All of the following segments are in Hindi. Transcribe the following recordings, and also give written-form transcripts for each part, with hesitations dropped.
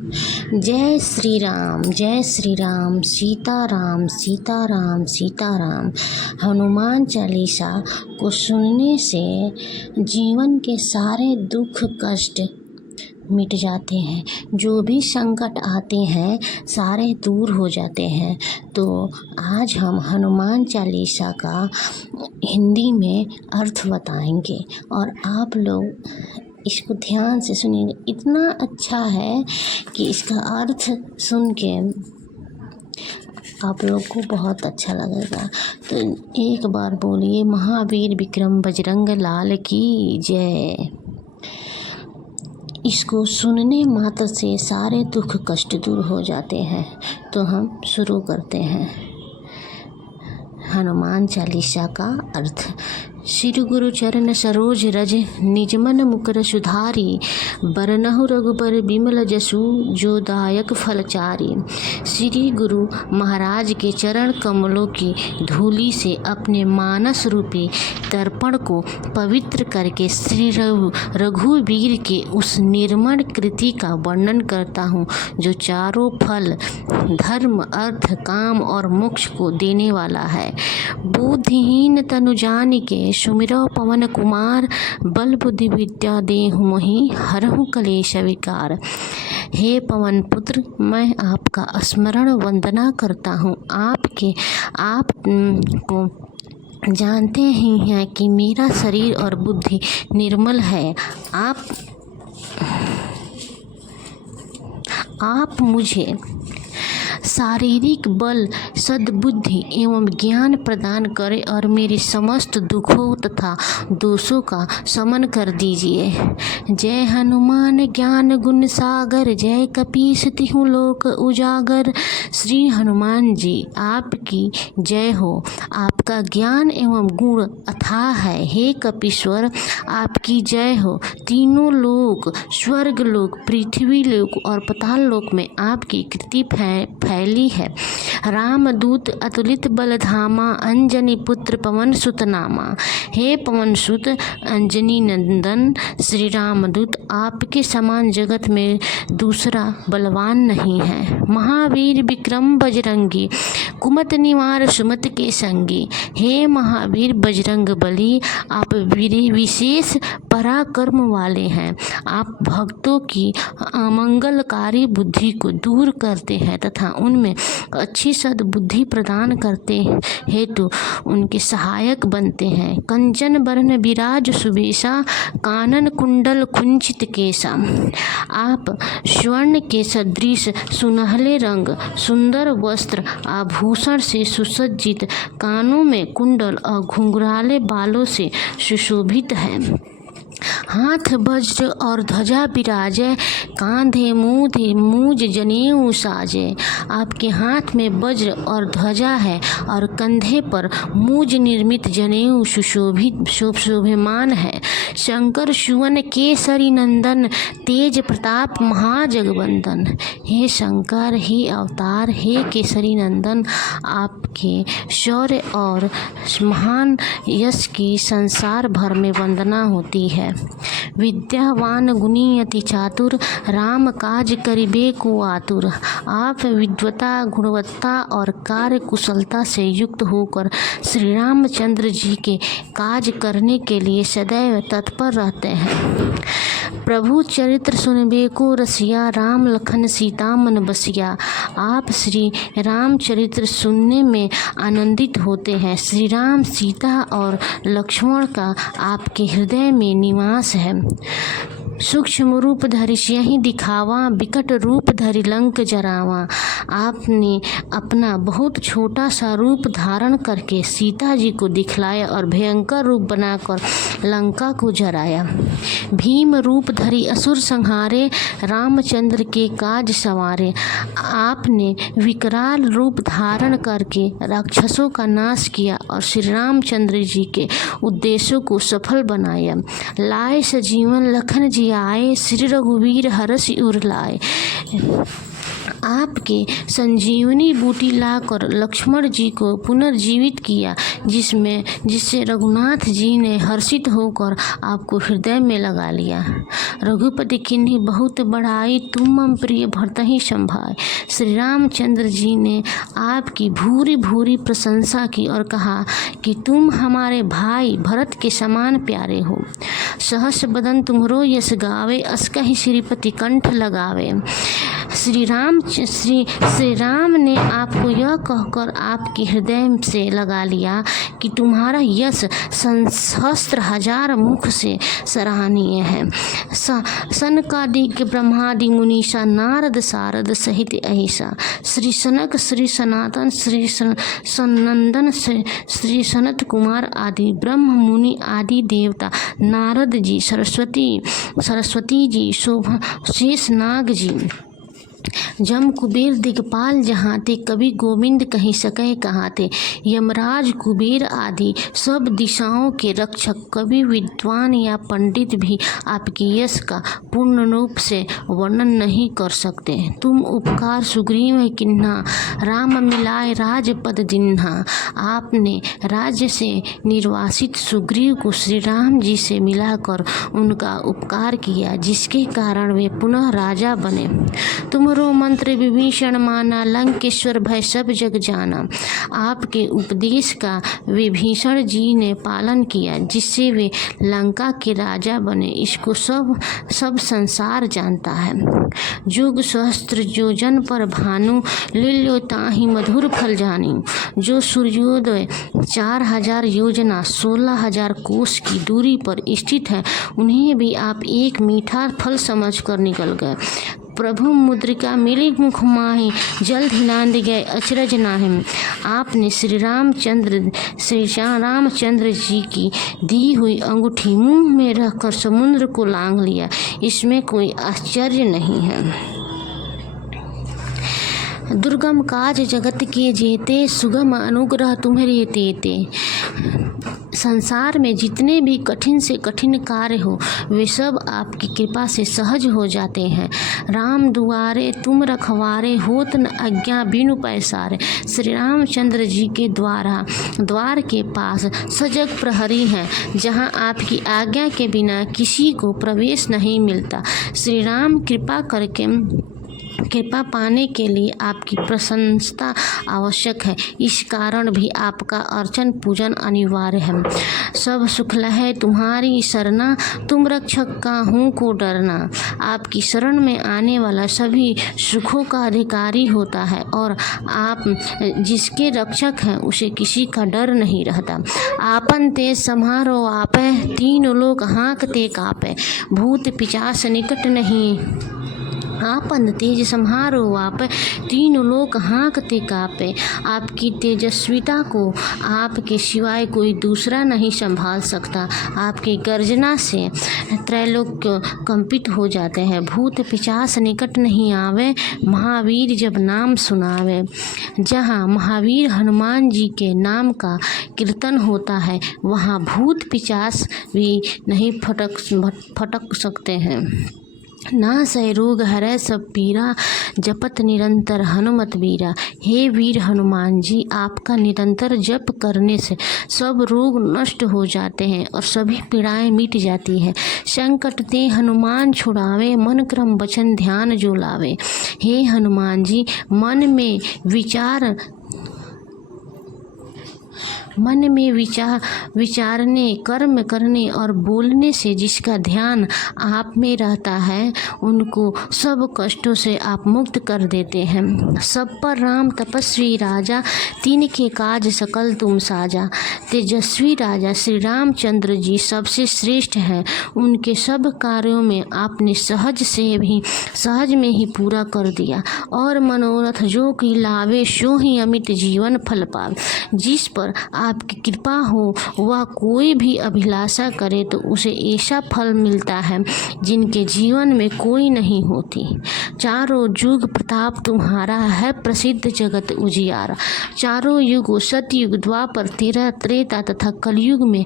जय श्री राम, जय श्री राम, सीताराम सीताराम सीताराम। हनुमान चालीसा को सुनने से जीवन के सारे दुख कष्ट मिट जाते हैं, जो भी संकट आते हैं सारे दूर हो जाते हैं। तो आज हम हनुमान चालीसा का हिंदी में अर्थ बताएंगे और आप लोग इसको ध्यान से सुनिए। इतना अच्छा है कि इसका अर्थ सुन के आप लोग को बहुत अच्छा लगेगा। तो एक बार बोलिए, महावीर विक्रम बजरंग लाल की जय। इसको सुनने मात्र से सारे दुख कष्ट दूर हो जाते हैं। तो हम शुरू करते हैं हनुमान चालीसा का अर्थ। श्री गुरु चरण सरोज रज निजमन मुकर सुधारी, बरनहु रघुबर बिमल जसु जो दायक फलचारी। श्री गुरु महाराज के चरण कमलों की धूलि से अपने मानस रूपी दर्पण को पवित्र करके श्री रघुवीर के उस निर्मल कृति का वर्णन करता हूँ, जो चारों फल धर्म अर्थ काम और मोक्ष को देने वाला है। बुद्धिहीन तनु जानिके सुमिरौ पवन कुमार, बल बुद्धि विद्या देहु मोहि हरहु कलेश विकार। हे पवन पुत्र, मैं आपका स्मरण वंदना करता हूँ। आप को जानते ही हैं कि मेरा शरीर और बुद्धि निर्मल है। आप मुझे शारीरिक बल सद्बुद्धि एवं ज्ञान प्रदान करें और मेरे समस्त दुखों तथा दोषों का शमन कर दीजिए। जय हनुमान ज्ञान गुण सागर, जय कपीस तिहु लोक उजागर। श्री हनुमान जी आपकी जय हो। आपका ज्ञान एवं गुण अथाह है। हे कपीश्वर, आपकी जय हो। तीनों लोक, स्वर्ग लोक, पृथ्वी लोक और पाताल लोक में आपकी कृति फैली है। रामदूत अतुलित बल धामा, अंजनी पुत्र पवन सुत नामा। हे पवन सुत अंजनी नंदन श्री रामदूत, आपके समान जगत में दूसरा बलवान नहीं है। महावीर विक्रम बजरंगी, कुमत निवार सुमत के संगी। हे महावीर बजरंग बली, आप विशेष पराक्रम वाले हैं। आप भक्तों की अमंगलकारी बुद्धि को दूर करते हैं तथा उनमें अच्छी सद्बुद्धि प्रदान करते हेतु उनके सहायक बनते हैं। कंचन बरन विराज सुबेसा, कानन कुंडल कुंचित केसा। आप स्वर्ण के सदृश सुनहले रंग, सुंदर वस्त्र आभूषण से सुसज्जित, कानों में कुंडल और घुंघराले बालों से सुशोभित है। हाथ वज्र और ध्वजा बिराजे, कांधे मूज जनेऊ साजे। आपके हाथ में वज्र और ध्वजा है और कंधे पर मूज निर्मित जनेऊ शोभमान है। शंकर सुवन केसरी नंदन, तेज प्रताप महाजगवंदन। हे शंकर, हे अवतार, हे केसरी नंदन, आपके शौर्य और महान यश की संसार भर में वंदना होती है। विद्यावान गुणी अति चातुर, राम काज करिबे को आतुर। आप विद्वता गुणवत्ता और कार्य कुशलता से युक्त होकर श्री रामचंद्र जी के काज करने के लिए सदैव तत्पर रहते हैं। प्रभु चरित्र सुनबे को रसिया, राम लखन सीता मन बसिया। आप श्री राम चरित्र सुनने में आनंदित होते हैं। श्री राम, सीता और लक्ष्मण का आपके हृदय में निवास है। सूक्ष्म रूप धरि सियहि दिखावा, बिकट रूप धरि लंक जरावा। आपने अपना बहुत छोटा सा रूप धारण करके सीता जी को दिखलाया और भयंकर रूप बनाकर लंका को जराया। भीम रूप धरि असुर संहारे, रामचंद्र के काज संवारे। आपने विकराल रूप धारण करके राक्षसों का नाश किया और श्री रामचंद्र जी के उद्देश्यों को सफल बनाया। लाए सजीवन लखन जी आए, श्री रघुवीर हरषि उर लाए। आपके संजीवनी बूटी लाकर लक्ष्मण जी को पुनर्जीवित किया, जिससे रघुनाथ जी ने हर्षित होकर आपको हृदय में लगा लिया। रघुपति किन्हीं बहुत बढ़ाई, तुम मम प्रिय भरतहि संभाय। श्री रामचंद्र जी ने आपकी भूरी भूरी प्रशंसा की और कहा कि तुम हमारे भाई भरत के समान प्यारे हो। सहस बदन तुम्हरो यश गावे, असकहि श्रीपति कंठ लगावे। श्री राम ने आपको यह कहकर आपके हृदय से लगा लिया कि तुम्हारा यश सहस्त्र हजार मुख से सराहनीय है। सनकादिक ब्रह्मादि मुनीषा, नारद सारद सहित ऐसा। श्री सनक, श्री सनातन, श्री सनंदन, श्री सनत कुमार आदि ब्रह्म मुनि आदि देवता, नारद जी, सरस्वती जी, शोभा शेष नाग जी, जम कुबेर दिगपाल जहाँ ते, कवि गोविंद कहीं सके कहाँ ते। यमराज कुबेर आदि सब दिशाओं के रक्षक, कवि विद्वान या पंडित भी आपके यश का पूर्ण रूप से वर्णन नहीं कर सकते। तुम उपकार सुग्रीव किन्हा, राम मिलाए राजपद जिन्हा। आपने राज्य से निर्वासित सुग्रीव को श्री राम जी से मिलाकर उनका उपकार किया, जिसके कारण वे पुनः राजा बने। तुम्हारो मंत्र विभीषण माना, लंकेश्वर भय सब जग जाना। आपके उपदेश का विभीषण जी ने पालन किया, जिससे वे लंका के राजा बने। इसको सब संसार जानता है। जुग सहस्त्र योजन पर भानु, लील्यो ताहि मधुर फल जानी। जो सूर्योदय 4000 योजना 16,000 कोस की दूरी पर स्थित है, उन्हें भी आप एक मीठा फल समझकर निकल गए। प्रभु मुद्रिका मिली मुख माहि, जल्द हिलांद गए अचरज नाहिम। आपने श्री रामचंद्र जी की दी हुई अंगूठी मुंह में रखकर समुद्र को लांघ लिया। इसमें कोई आश्चर्य नहीं है। दुर्गम काज जगत के जेते, सुगम अनुग्रह तुम्हारे तेते। संसार में जितने भी कठिन से कठिन कार्य हो, वे सब आपकी कृपा से सहज हो जाते हैं। राम दुआरे तुम रखवारे, होत न आज्ञा बिनु पैसारे। श्री रामचंद्र जी के द्वार के पास सजग प्रहरी हैं, जहां आपकी आज्ञा के बिना किसी को प्रवेश नहीं मिलता। श्री राम कृपा पाने के लिए आपकी प्रशंसा आवश्यक है। इस कारण भी आपका अर्चन पूजन अनिवार्य है। सब सुख लहै तुम्हारी शरणा, तुम रक्षक काहू को डरना। आपकी शरण में आने वाला सभी सुखों का अधिकारी होता है, और आप जिसके रक्षक हैं उसे किसी का डर नहीं रहता। आपन तेज सम्हारो आपै, तीनों लोग हाँकते कापै। भूत पिशाच निकट नहीं आपन तेज सम्हारो आप, तीनों लोग हाँकते कापे। आपकी तेजस्विता को आपके सिवाय कोई दूसरा नहीं संभाल सकता। आपकी गर्जना से त्रैलोक कंपित हो जाते हैं। भूत पिशाच निकट नहीं आवे, महावीर जब नाम सुनावे। जहाँ महावीर हनुमान जी के नाम का कीर्तन होता है, वहाँ भूत पिशाच भी नहीं फटक सकते हैं। ना सह रोग हरै सब पीरा, जपत निरंतर हनुमत वीरा। हे वीर हनुमान जी, आपका निरंतर जप करने से सब रोग नष्ट हो जाते हैं और सभी पीड़ाएं मिट जाती हैं। संकट ते हनुमान छुड़ावे, मन क्रम वचन ध्यान जो लावे। हे हनुमान जी, मन में विचारने, कर्म करने और बोलने से जिसका ध्यान आप में रहता है, उनको सब कष्टों से आप मुक्त कर देते हैं। सब पर राम तपस्वी राजा, तीन के काज सकल तुम साजा। तेजस्वी राजा श्री रामचंद्र जी सबसे श्रेष्ठ हैं। उनके सब कार्यों में आपने सहज में ही पूरा कर दिया। और मनोरथ जो कि लावे, सो ही अमित जीवन फल पावे। जिस पर आपकी कृपा हो, वह कोई भी अभिलाषा करे तो उसे ऐसा फल मिलता है जिनके जीवन में कोई नहीं होती। चारों युग प्रताप तुम्हारा है प्रसिद्ध जगत उजियारा। चारों युग सतयुग, द्वापर, त्रेता तथा कलयुग में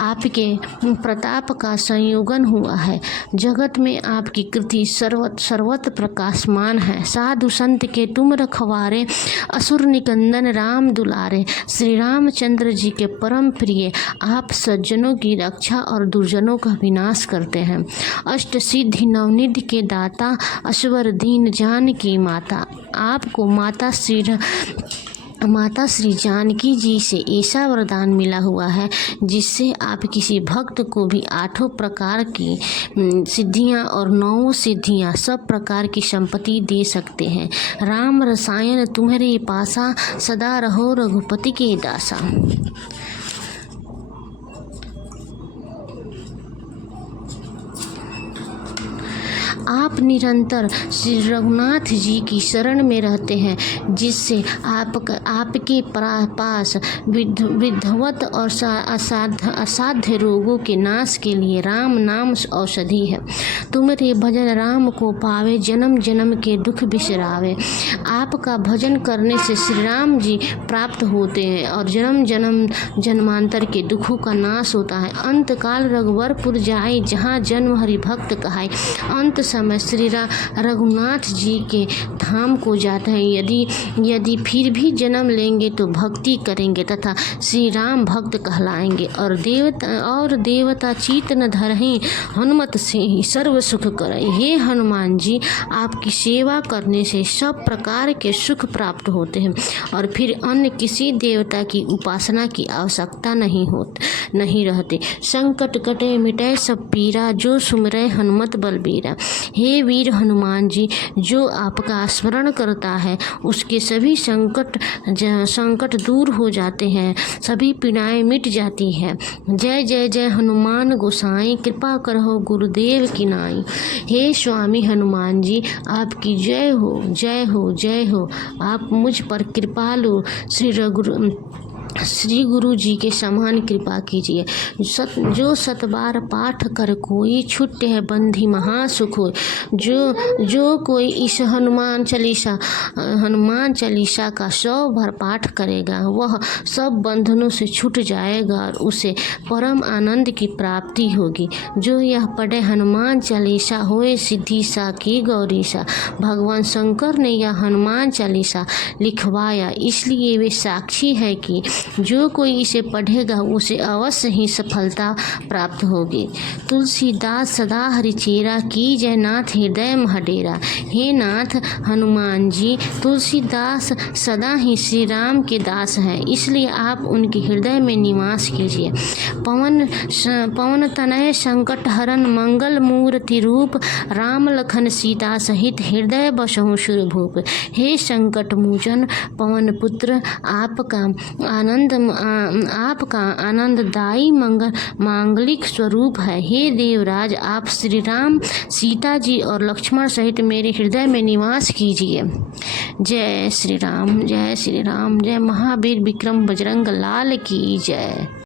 आपके प्रताप का संयोगन हुआ है। जगत में आपकी कृति सर्वत्र प्रकाशमान है। साधु संत के तुम रखवारे, असुर निकंदन राम दुलारे। श्री रामचंद्र जी के परम प्रिय आप सज्जनों की रक्षा और दुर्जनों का विनाश करते हैं। अष्ट सिद्धि नवनिधि के दाता, अश्वर दीन जान की माता। आपको माता श्री जानकी जी से ऐसा वरदान मिला हुआ है जिससे आप किसी भक्त को भी 8 प्रकार की सिद्धियां और 9 सिद्धियां, सब प्रकार की संपत्ति दे सकते हैं। राम रसायन तुम्हारे पासा, सदा रहो रघुपति के दासा। आप निरंतर श्री रघुनाथ जी की शरण में रहते हैं, जिससे आपके पास विधवत और असाध्य रोगों के नाश के लिए राम नाम औषधि है। तुम्हारे भजन राम को पावे, जन्म जन्म के दुख बिसरावे। आपका भजन करने से श्री राम जी प्राप्त होते हैं और जन्म जन्मांतर के दुखों का नाश होता है। अंत काल रघुवरपुर जाए, जहाँ जन्म हरि भक्त कहाय। अंत समय श्री रघुनाथ जी के धाम को जाते हैं। यदि फिर भी जन्म लेंगे तो भक्ति करेंगे तथा श्री राम भक्त कहलाएंगे। और देवता चीत न धरहि, हनुमत से ही सर्व सुख करे। हे हनुमान जी, आपकी सेवा करने से सब प्रकार के सुख प्राप्त होते हैं और फिर अन्य किसी देवता की उपासना की आवश्यकता नहीं रहती। संकट कटे मिटे सब पीरा, जो सुमिरै हनुमत बलबीरा। हे वीर हनुमान जी, जो आपका स्मरण करता है उसके सभी संकट दूर हो जाते हैं, सभी पीड़ाएं मिट जाती है। जय जय जय हनुमान गोसाई, कृपा करहो गुरुदेव की नाई। हे स्वामी हनुमान जी, आपकी जय हो जय हो जय हो। आप मुझ पर कृपालु श्री गुरु जी के समान कृपा कीजिए। जो 7 बार पाठ कर कोई, छुट्टे है बंधी महासुख हो। जो कोई इस हनुमान चालीसा का 100 बार पाठ करेगा, वह सब बंधनों से छूट जाएगा और उसे परम आनंद की प्राप्ति होगी। जो यह पढ़े हनुमान चालीसा, होए सिद्धि सा की गौरी सा। भगवान शंकर ने यह हनुमान चालीसा लिखवाया, इसलिए वे साक्षी है कि जो कोई इसे पढ़ेगा उसे अवश्य ही सफलता प्राप्त होगी। तुलसीदास सदा हरिचेरा, की जय नाथ हृदय महडेरा। हे नाथ हनुमान जी, तुलसीदास सदा ही श्री राम के दास हैं, इसलिए आप उनके हृदय में निवास कीजिए। पवन तनय संकट हरन, मंगल मूर्ति रूप। राम लखन सीता सहित, हृदय बसहु सुरभूप। हे संकट मोचन पवन पुत्र, आपका आनंददायी मांगलिक स्वरूप है। हे देवराज, आप श्री राम, सीता जी और लक्ष्मण सहित मेरे हृदय में निवास कीजिए। जय श्री राम जय श्री राम। जय महावीर विक्रम बजरंग लाल की जय।